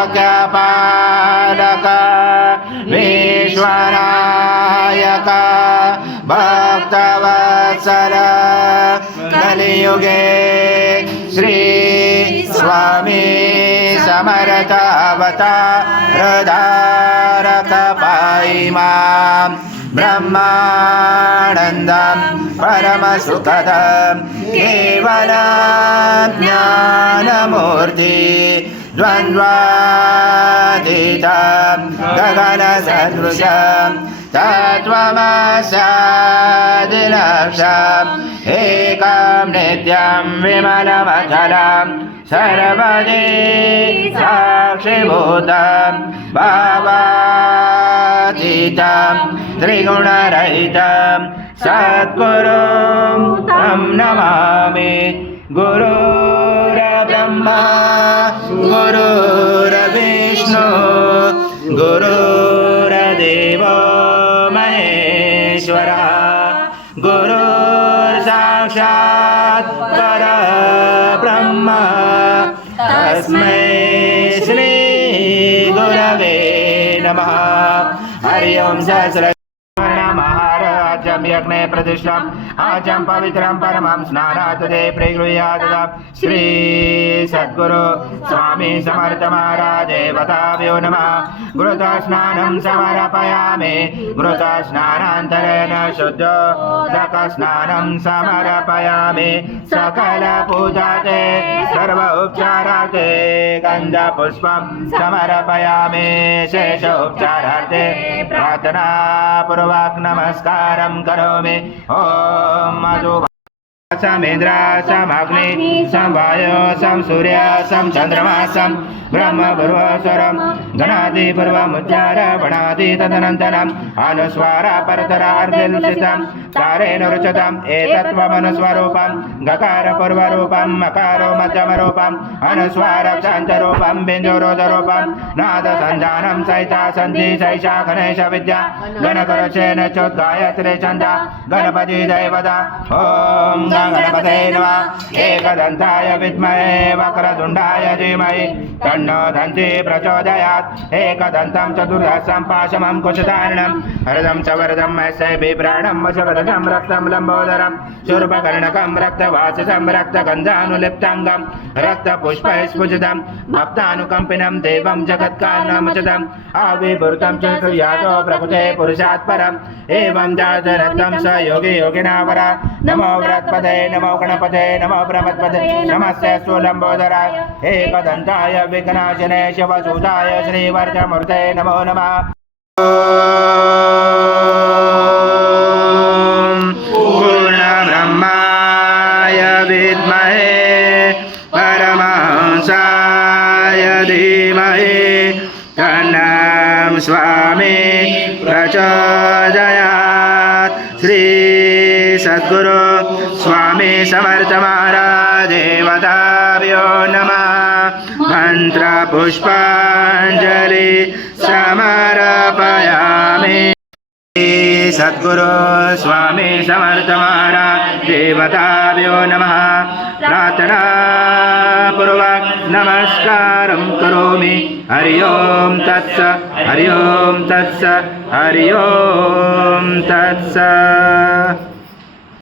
पालक्या पालक विश्वरायक भक्तवत्सर कलियुगे श्री स्वामी समरतावता रधारक पायिमा ब्रह्मानन्दं परमसुखदं केवलज्ञानमूर्ति ज्ञानमूर्ति द्वन्द्वातीतं गगनसदृशं तत्त्वमस्यादिलक्षम् एकं नित्यं विमलमचलं सर्वदे साक्षिभूतं भावातीतं त्रिगुणरहितं सद्गुरुं तं नमामि गुरुर्विष्णु गुरुर्देवो महेश्वरः। गुरुर्साक्षात् परब्रह्म तस्मै श्रीगुरवे नमः। हरि ओं सहस्र यज्ञे प्रतिष्ठाम् आजं पवित्रं परमं स्नानात् ते प्रगृह्याददां श्री सद्गुरु स्वामी समर्थ महाराजेवताभ्यो नमः। घृतस्नानं समर्पयामि। घृतस्नानान्तरेण शुद्धोदकस्नानं समर्पयामि। सकलपूजाते सर्व उपचाराते गन्धपुष्पं समर्पयामि शेष प्रार्थनापूर्वक् प्रार्थनापूर्वक नमस्कारं करोमि। ॐ मधु समेन्द्र समग्नि सं वायो सं सूर्य सं चन्द्रमा सं ब्रह्म पूर्वस्वरं गणादिपूर्वमुच्चार वणादि तदनन्तरम् अनुस्वार परतरार्थितं तारेण रुचतम् एतत्त्वमनुस्वरूपं गकारपूर्वरूपं मकारो मध्यमरूपम् अनुस्वार शान्तरूपं बिन्दुरोधरूपं नादसञ्जानं सहिता सन्धि सैषा गणेश विद्या गणकरचेन चोद्गायत्रे छन्द गणपति दैवता ॐ गणपते नमः। एकदन्ताय विद्महे वक्रतुण्डाय धीमहि। तन्नो दन्ति प्रचोदयात्। एकदन्तं चतुर्दशं पाशमं कुशधारणं। हरदं च वरदं यस्य बिभ्राणं वशवदनं रक्तं लम्बोदरं। शूर्पकर्णकं रक्तवासिसं रक्तगन्धानुलिप्ताङ्गं। रक्तपुष्पैः स्फुजितं भक्तानुकम्पिनं देवं जगत्कारणमुचितम्। आविभूतं च यातो प्रकृते पुरुषात् एवं जातरत्नं स योगी योगिनावरा नमो व्रतपदे नमो गणपते नमो ब्रह्मपदे नमस्ते स्थूलम्बोदराय एकदन्ताय विघ्नाशने शिवसूताय श्रीवर्धमूर्ते नमो नमः। स्वामी प्रचोदयात्। श्री सद्गुरु स्वामी समर्थ महाराजेवताभ्यो नमः। मन्त्रपुष्पाञ्जलि समर्पयामि। सद्गुरु स्वामी समर्थ महाराज देवताभ्यो नमः प्रार्थनापूर्वक नमस्कारं करोमि। हरि ओं तत्स हरि ओं तत्स हरि ओं तत्स